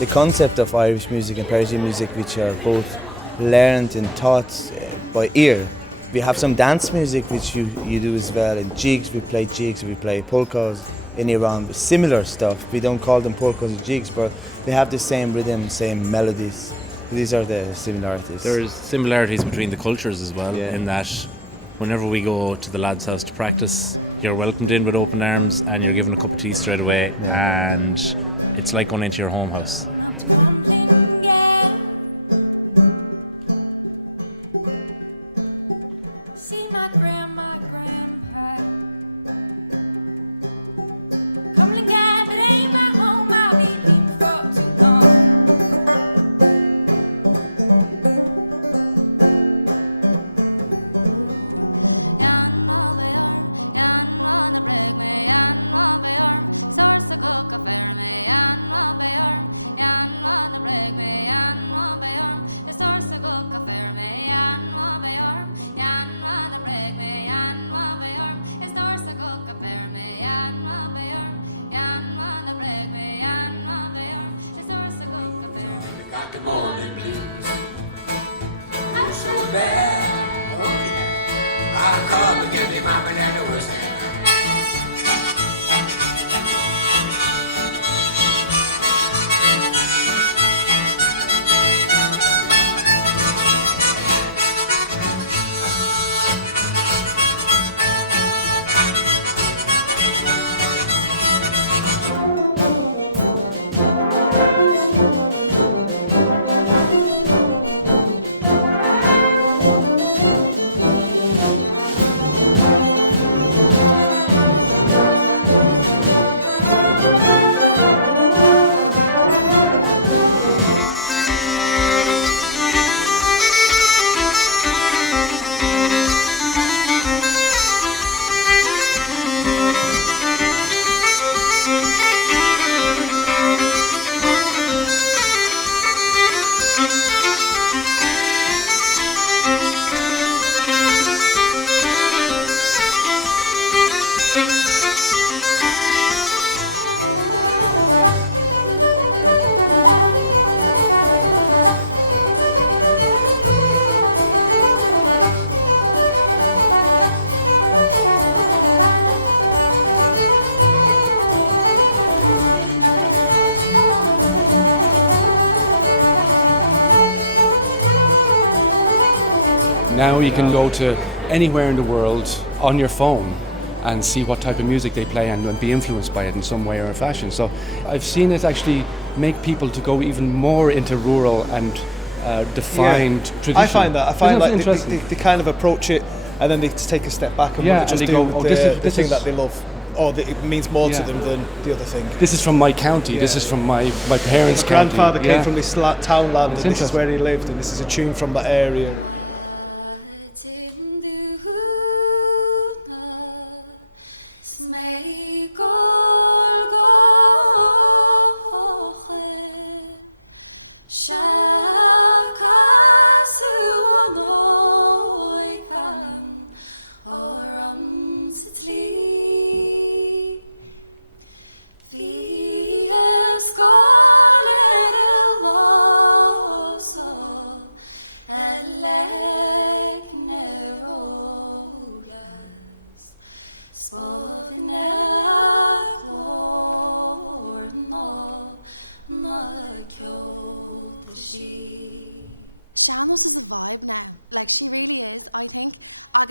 the concept of Irish music and Persian music, which are both learned and taught by ear. We have some dance music which you do as well, and jigs, we play polkas in Iran, similar stuff. We don't call them polkas or jigs, but they have the same rhythm, same melodies. These are the similarities. There's similarities between the cultures as well, in that whenever we go to the lads' house to practice, you're welcomed in with open arms and you're given a cup of tea straight away, and it's like going into your home house. See my grandma, grandpa. Come and get, but ain't my home. I'll be leaving for too long. Jan må be arm, Jan må break me, Jan må be arm. Source of cook affair me, Jan må be arm, Jan må break me, Jan må be arm. The source of cook affair me, Jan må be arm. Jan må break me, Jan må be arm. Det står så godt å være med, Jan må be arm. Jan må break me, Jan må be arm. Det står så godt å være med. We got the morning blues. Oh, so bad. Oh, yeah. I'll come and get me mama and the worst thing. Now you can go to anywhere in the world on your phone and see what type of music they play and be influenced by it in some way or fashion. So I've seen it actually make people to go even more into rural and defined tradition. I find like they kind of approach it and then they just take a step back and Yeah, just and they do go, "Oh, the this thing is- that they love, or that it means more to Yeah. them than the other thing. This is from my county, this is from my parents' My county. grandfather came Yeah. from this townland, It's and this is interesting. where he lived, and this is a tune from that area. Martin Duna Smei Gol Goche Shaka Suonoikan Oram Sitli Vies Golet Eloso Elek Nerogas Spovinek Lord No Nakyotashi. Seamus is a vibe now. Like, she really is, I think. I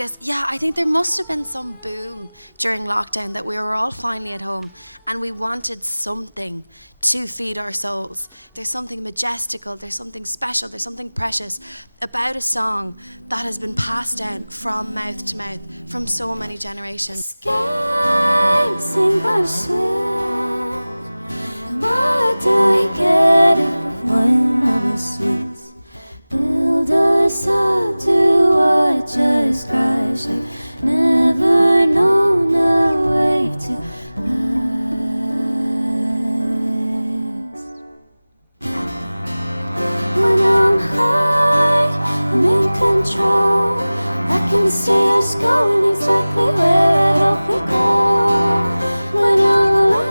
think there must have been some boom during lockdown that we were all finally at home and we wanted something to feed our souls. There's something majestical, there's something special, there's something precious about a song that has been passed down from mouth to mouth from so many generations. Sing Barcelona. What do we get if one of us wins? Build us up to watch us crash. I've never known a wave to last. When I'm high, I'm in control. I can see us going exactly where I hope we go. When I'm low,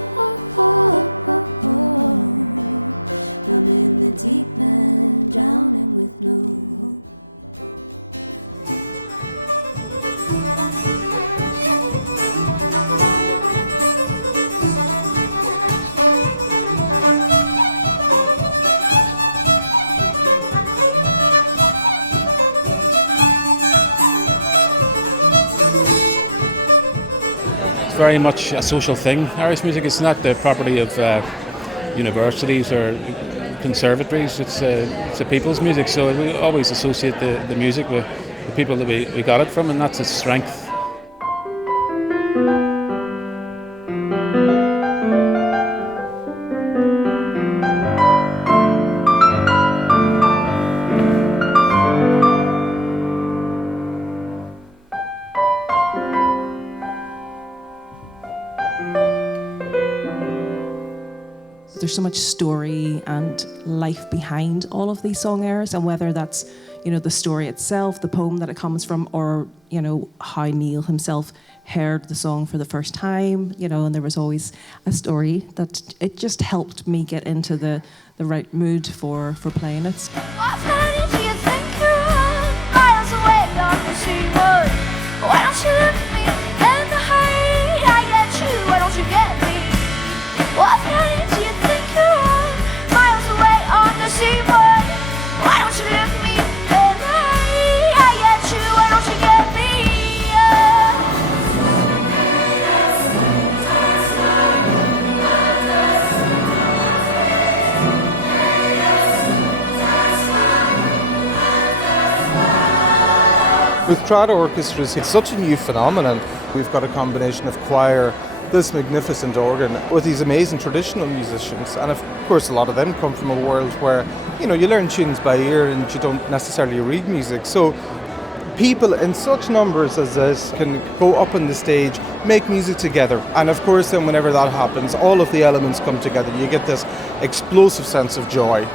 very much a social thing. Irish music is not the property of universities or conservatories. It's a people's music, so we always associate the music with the people that we got it from, and that's its strength. There's so much story and life behind all of these song airs, and whether that's, you know, the story itself, the poem that it comes from, or, you know, how Neil himself heard the song for the first time, you know, and there was always a story that it just helped me get into the right mood for playing it. What planet do you think you're on? Miles away on the seaboard. Why don't you look at me in the height? I get you, why don't you get me? What planet do you think you're on? Miles away on the seaboard. Why don't you look at me in the height? I get you, why don't you get me? With trad orchestras, it's such a new phenomenon. We've got a combination of choir, this magnificent organ, with these amazing traditional musicians, and of course a lot of them come from a world where, you know, you learn tunes by ear and you don't necessarily read music. So people in such numbers as this can go up on the stage, make music together, and of course then whenever that happens, all of the elements come together. You get this explosive sense of joy.